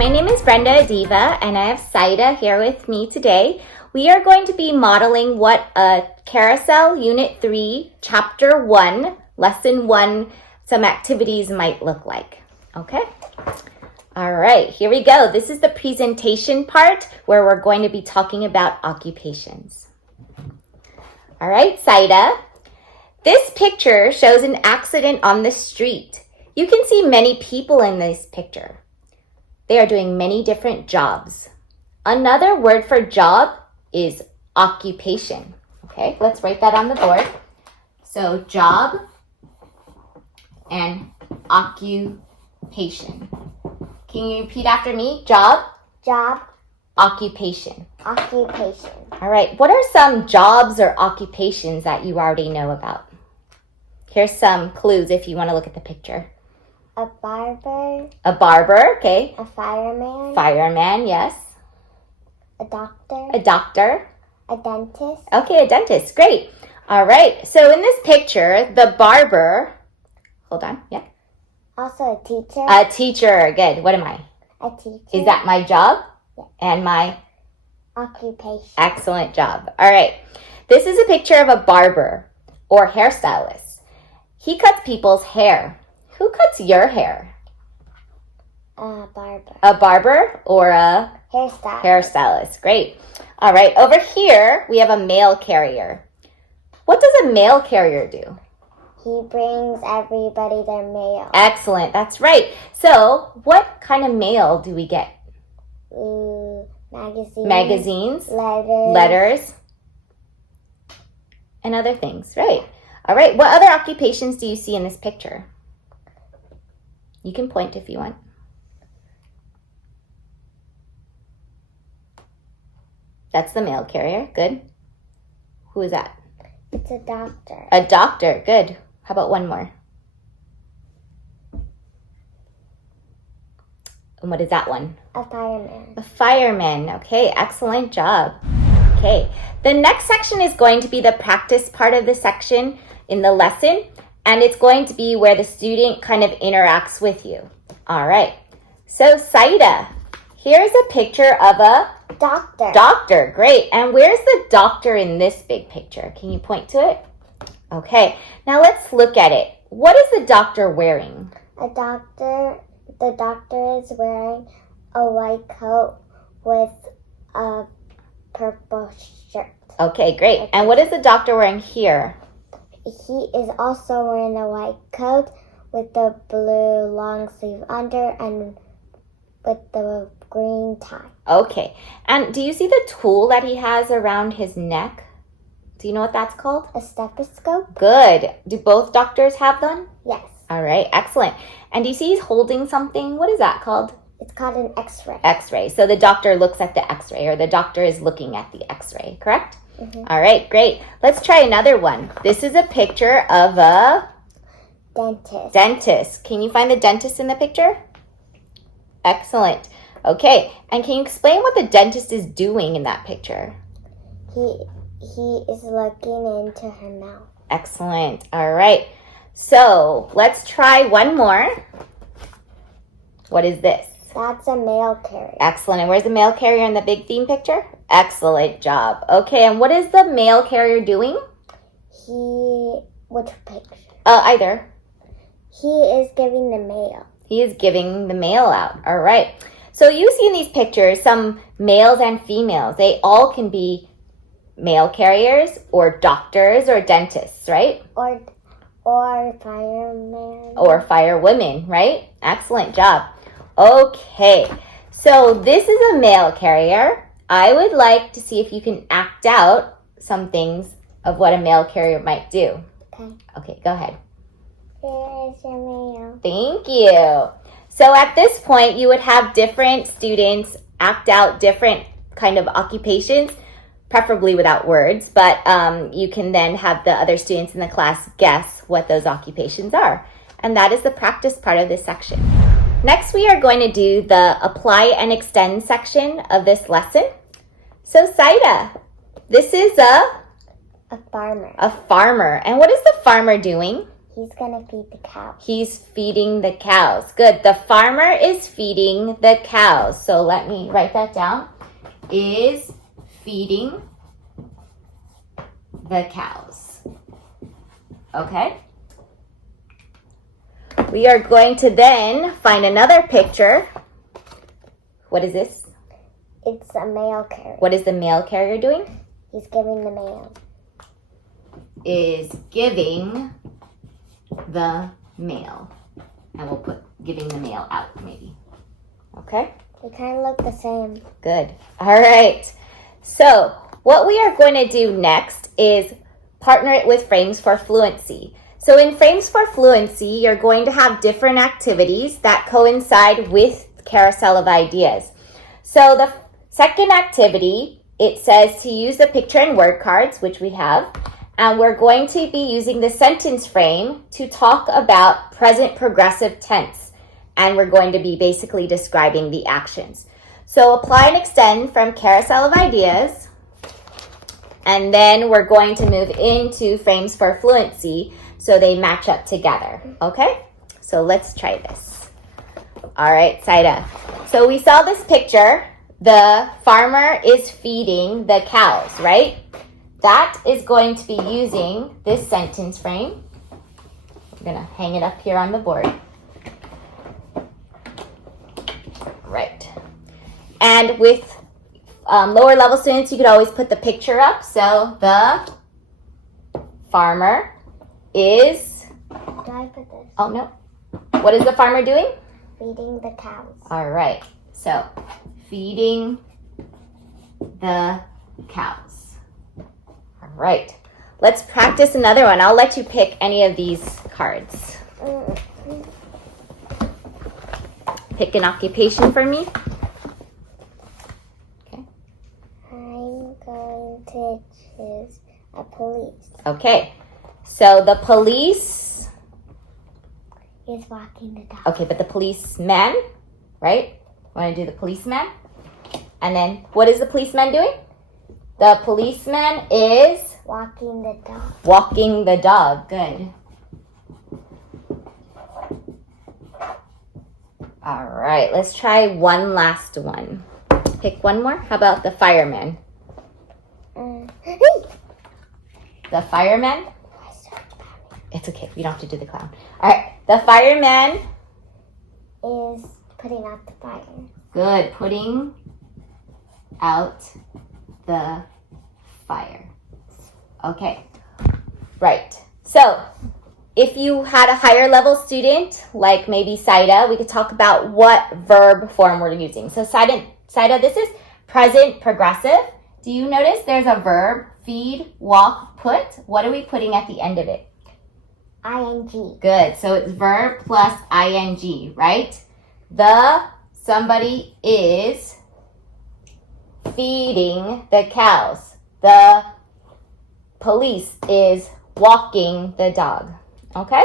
my name is Brenda Adiva, and I have Saida here with me today. We are going to be modeling what a Carousel Unit 3, Chapter 1, Lesson 1, some activities might look like. Okay? All right, here we go. This is the presentation part where we're going to be talking about occupations. All right, Saida. This picture shows an accident on the street. You can see many people in this picture. They are doing many different jobs. Another word for job is occupation. Okay, let's write that on the board. So job and occupation. Can you repeat after me? Job. Job. Occupation. Occupation. All right, what are some jobs or occupations that you already know about? Here's some clues if you want to look at the picture. A barber. A barber, okay. A fireman. Fireman, yes. A doctor. A doctor. A dentist. Okay, a dentist, great. All right, so in this picture, the barber, hold on, yeah. Also a teacher. A teacher, good. What am I? A teacher. Is that my job? Yeah. And my? Occupation. Excellent job. All right, this is a picture of a barber or hairstylist. He cuts people's hair. Who cuts your hair? A barber. A barber or a Hairstylist. hairstylist? Great. All right, over here we have a mail carrier. What does a mail carrier do? He brings everybody their mail. Excellent, that's right. So what kind of mail do we get? Magazines. Magazines. Letters. Letters. And other things, right. All right, what other occupations do you see in this picture? You can point if you want. That's the mail carrier, good. Who is that? It's a doctor. A doctor, good. How about one more? And what is that one? A fireman. A fireman, okay, excellent job. Okay, the next section is going to be the practice part of the section in the lesson, and it's going to be where the student kind of interacts with you. All right, so Saida, here's a picture of a Doctor. doctor, great. And where's the doctor in this big picture? Can you point to it? Okay, now let's look at it. What is the doctor wearing? The doctor is wearing a white coat with a purple shirt. Okay, great. And what is the doctor wearing here? He is also wearing a white coat with the blue long sleeve under and with the green tie. Okay, and do you see the tool that he has around his neck? Do you know what that's called? A stethoscope? Good. Do both doctors have them? Yes. All right, excellent. And do you see he's holding something? What is that called? It's called an X-ray. X-ray. So the doctor looks at the X-ray, or the doctor is looking at the X-ray, correct? Mm-hmm. All right, great. Let's try another one. This is a picture of a Dentist. dentist. Can you find the dentist in the picture? Excellent. Okay, and can you explain what the dentist is doing in that picture? He is looking into her mouth. Excellent. All right. So let's try one more. What is this? That's a mail carrier. Excellent. And where's the mail carrier in the big theme picture? Excellent job. Okay, and what is the mail carrier doing? Which picture? Either. He is giving the mail. He is giving the mail out. All right. So you see in these pictures some males and females. They all can be mail carriers or doctors or dentists, right? Or fireman. Or firewomen, right? Excellent job. Okay, so this is a mail carrier. I would like to see if you can act out some things of what a mail carrier might do. Okay. Okay, go ahead. Here is your mail. Thank you. So at this point, you would have different students act out different kind of occupations, preferably without words, but you can then have the other students in the class guess what those occupations are. And that is the practice part of this section. Next, we are going to do the apply and extend section of this lesson. So Saida, this is a farmer. A farmer. And what is the farmer doing? He He's gonna feed the cows. He's feeding the cows. Good. The farmer is feeding the cows. So let me write that down. Is feeding the cows. Okay. We are going to then find another picture. What is this? It's a mail carrier. What is the mail carrier doing? He's giving the mail. Is giving the mail. And we'll put giving the mail out maybe. Okay? They kind of look the same. Good. All right. So what we are going to do next is partner it with Frames for Fluency. So in Frames for Fluency, you're going to have different activities that coincide with Carousel of Ideas. So the second activity, it says to use the picture and word cards, which we have, and we're going to be using the sentence frame to talk about present progressive tense, and we're going to be basically describing the actions. So apply and extend from Carousel of Ideas, and then we're going to move into Frames for Fluency so they match up together, okay? So let's try this. All right, Saida. So we saw this picture. The farmer is feeding the cows, right? That is going to be using this sentence frame. I'm gonna hang it up here on the board. Right. And with lower level students, you could always put the picture up. So the farmer is... Do I put this? Oh, no. What is the farmer doing? Feeding the cows. All right. So feeding the cows. All right. Let's practice another one. I'll let you pick any of these cards. Pick an occupation for me. Okay. I'm going to choose a police. Okay. So the police is walking the dog. Okay, but the policeman, right? Want to do the policeman? And then what is the policeman doing? The policeman is walking the dog. Walking the dog. Good. All right, let's try one last one. Pick one more. How about the fireman? The fireman? It's okay. We don't have to do the clown. All right. The fireman is putting out the fire. Good. Putting out the fire. Okay. Right. So if you had a higher level student, like maybe Saida, we could talk about what verb form we're using. So Saida, this is present progressive. Do you notice there's a verb, feed, walk, put? What are we putting at the end of it? ing. Good. So it's verb plus ing, right? Somebody is feeding the cows. The police is walking the dog. Okay?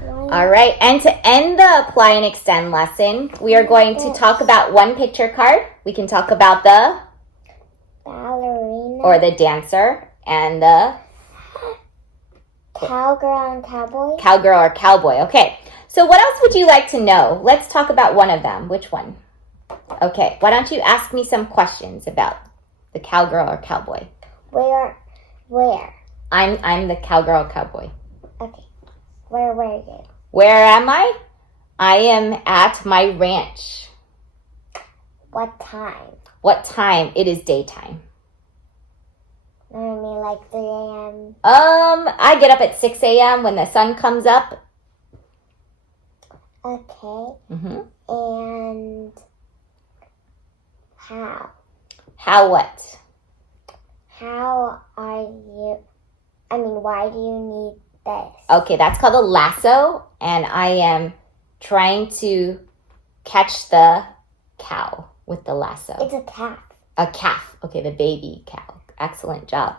All right. And to end the apply and extend lesson, we are going to talk about one picture card. We can talk about the ballerina or the dancer and the cowgirl and cowboy. Cowgirl or cowboy. Okay. So what else would you like to know? Let's talk about one of them. Which one? Okay. Why don't you ask me some questions about the cowgirl or cowboy? Where? I'm the cowgirl or cowboy. Okay. Where were you? Where am I? I am at my ranch. What time? What time? It is daytime. I mean, like 3 a.m. I get up at 6 a.m. when the sun comes up. Okay. Mm-hmm. And how? How what? How are you? I mean, why do you need this? Okay, that's called a lasso, and I am trying to catch the cow with the lasso. It's a calf. A calf. Okay, the baby cow. Excellent job.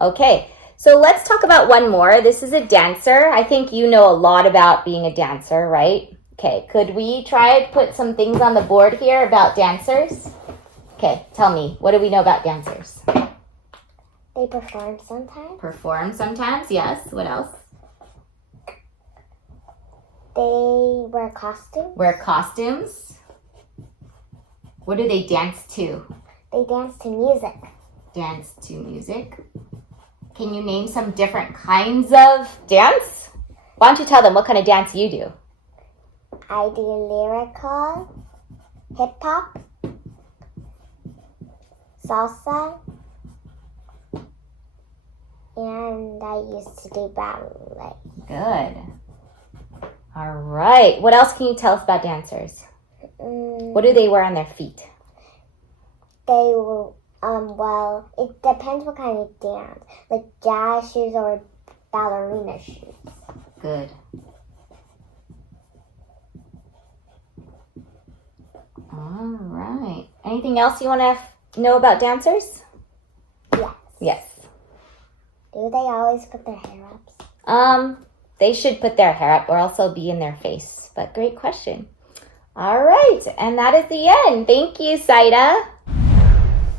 Okay, so let's talk about one more. This is a dancer. I think you know a lot about being a dancer, right? Okay, could we try to put some things on the board here about dancers? Okay, tell me, what do we know about dancers? They perform sometimes. Perform sometimes, yes. What else? They wear costumes. Wear costumes. What do they dance to? They dance to music. Dance to music. Can you name some different kinds of dance? Why don't you tell them what kind of dance you do? I do lyrical, hip hop, salsa, and I used to do ballet. Good. All right. What else can you tell us about dancers? What do they wear on their feet? They will, well, it depends what kind of dance. Like jazz shoes or ballerina shoes. Good. All right. Anything else you want to know about dancers? Yes. Yes. Do they always put their hair up? They should put their hair up or else they'll be in their face. But great question. All right. And that is the end. Thank you, Saida.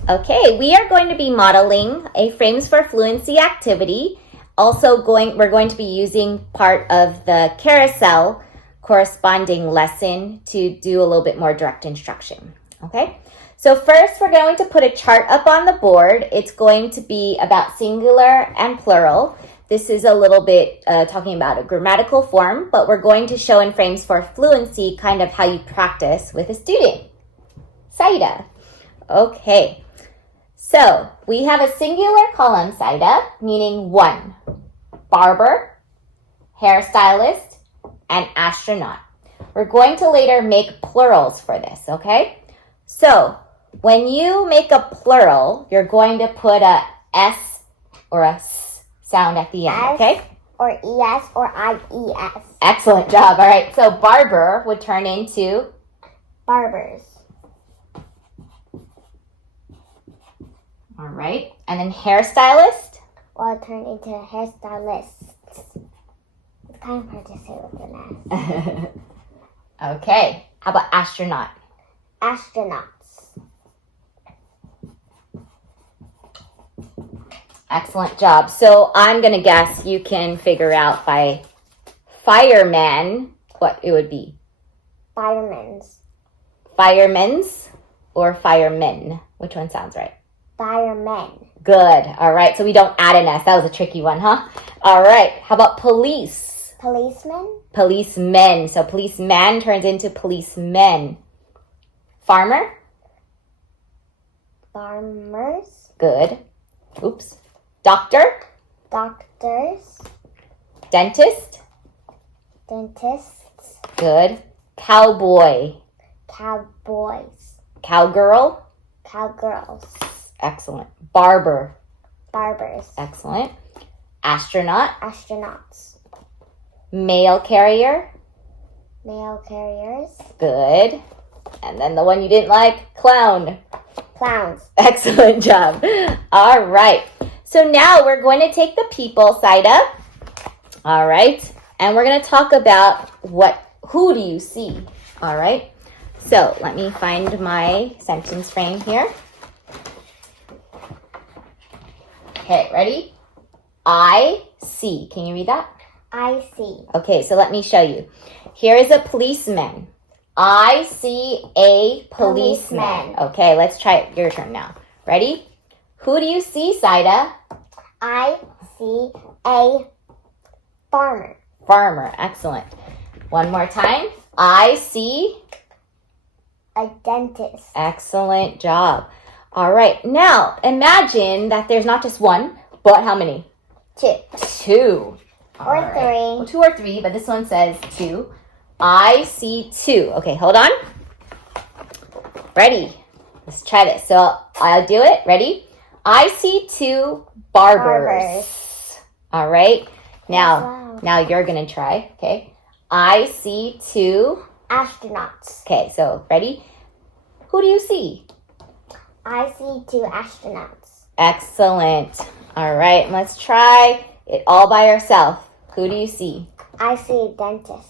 Okay, we are going to be modeling a Frames for Fluency activity. We're going to be using part of the Carousel corresponding lesson to do a little bit more direct instruction. Okay, so first we're going to put a chart up on the board. It's going to be about singular and plural. This is a little bit talking about a grammatical form, but we're going to show in Frames for Fluency kind of how you practice with a student. Saida. Okay. So we have a singular column, Saida, meaning one. Barber, hairstylist, and astronaut. We're going to later make plurals for this, okay? So when you make a plural, you're going to put a S or a S sound at the end, okay? Or ES or IES. Excellent job. All right, so barber would turn into? Barbers. All right, and then hairstylist? Will turn into hairstylists. It's kind of hard to say with an S. Okay, how about astronaut? Astronauts. Excellent job. So I'm going to guess you can figure out by fireman what it would be. Firemen's. Firemen's or firemen? Which one sounds right? Firemen. Good. All right. So we don't add an S. That was a tricky one, huh? All right. How about police? Policemen. Policemen. So policeman turns into policemen. Farmer? Farmers. Good. Oops. Doctor? Doctors. Dentist? Dentists. Good. Cowboy? Cowboys. Cowgirl? Cowgirls. Excellent. Barber? Barbers. Excellent. Astronaut? Astronauts. Mail carrier? Mail carriers. Good. And then the one you didn't like? Clown. Clowns. Excellent job. All right. So now we're going to take the people, Saida. All right. And we're going to talk about who do you see? All right. So let me find my sentence frame here. Okay, ready? I see. Can you read that? I see. Okay, so let me show you. Here is a policeman. I see a policeman. Okay, let's try it. Your turn now. Ready? Who do you see, Saida? I see a farmer. Farmer. Excellent. One more time. I see A dentist. Excellent job. All right. Now, imagine that there's not just one, but how many? Two. Two. Or All three. Well, two or three, but this one says two. I see two. Okay, hold on. Ready? Let's try this. So I'll do it. Ready? I see two barbers. All right. Now you're going to try. Okay. I see two astronauts. Okay, so ready? Who do you see? I see two astronauts. Excellent. All right, let's try it all by yourself. Who do you see? I see a dentist.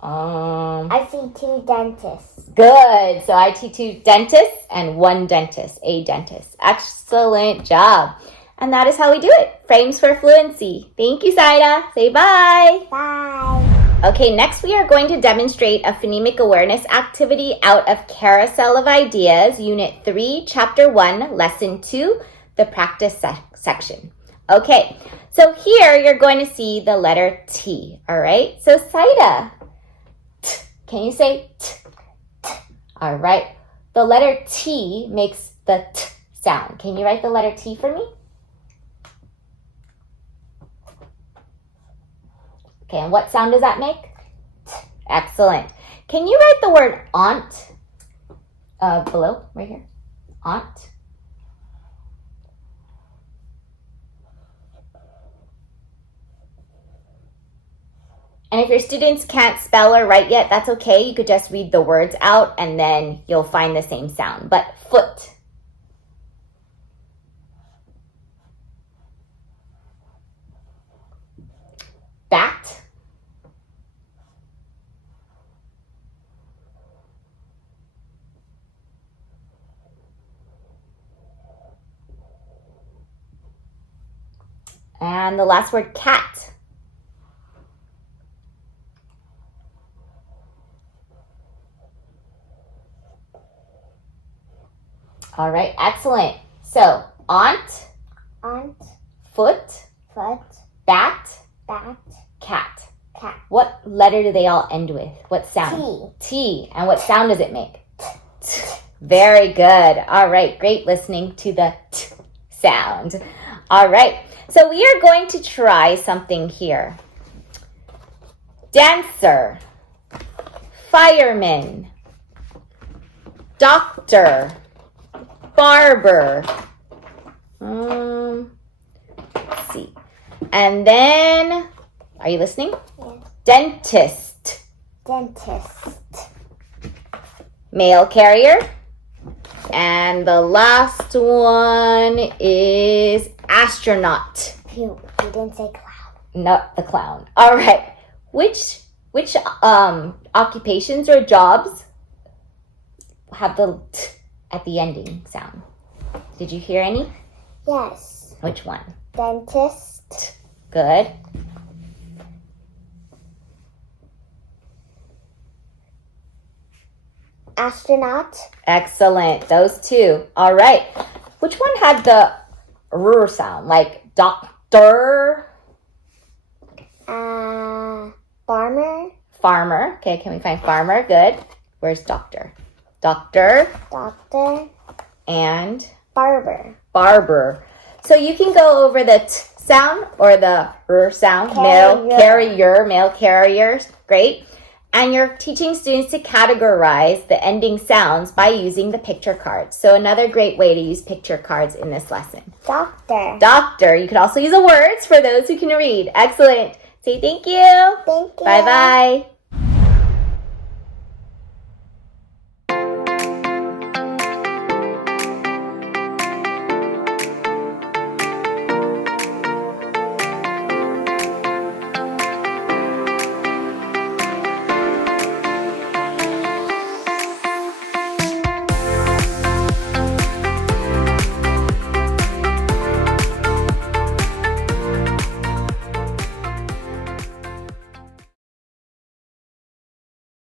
I see two dentists. Good. So I see two dentists and one dentist, a dentist. Excellent job. And that is how we do it. Frames for Fluency. Thank you, Saida. Say bye. Bye. Okay, next we are going to demonstrate a phonemic awareness activity out of Carousel of Ideas, Unit 3, Chapter 1, Lesson 2, the practice section. Okay, so here you're going to see the letter T, all right? So Saida, can you say T? All right, the letter T makes the T sound. Can you write the letter T for me? Okay, and what sound does that make? Excellent. Can you write the word aunt below, right here? Aunt. And if your students can't spell or write yet, that's okay. You could just read the words out and then you'll find the same sound. But foot. Bat. And the last word, cat. All right, excellent. So, aunt, foot, bat, cat. What letter do they all end with? What sound? T. And what sound does it make? T. Very good. All right, great listening to the T sound. All right, so we are going to try something here. Dancer, fireman, doctor, barber. Let's see. And then, are you listening? Yes. Dentist. Mail carrier. And the last one is astronaut. You didn't say clown. Not the clown. All right. Which occupations or jobs have the T at the ending sound? Did you hear any? Yes. Which one? Dentist. Good. Astronaut. Excellent. Those two. All right. Which one had the R sound? Like doctor? Farmer. Farmer. Okay, can we find farmer? Good. Where's doctor? Doctor. And barber. So you can go over the T sound or the R sound. Male carrier. Great. And you're teaching students to categorize the ending sounds by using the picture cards. So another great way to use picture cards in this lesson. Doctor. You could also use the words for those who can read. Excellent. Say thank you. Thank you. Bye-bye.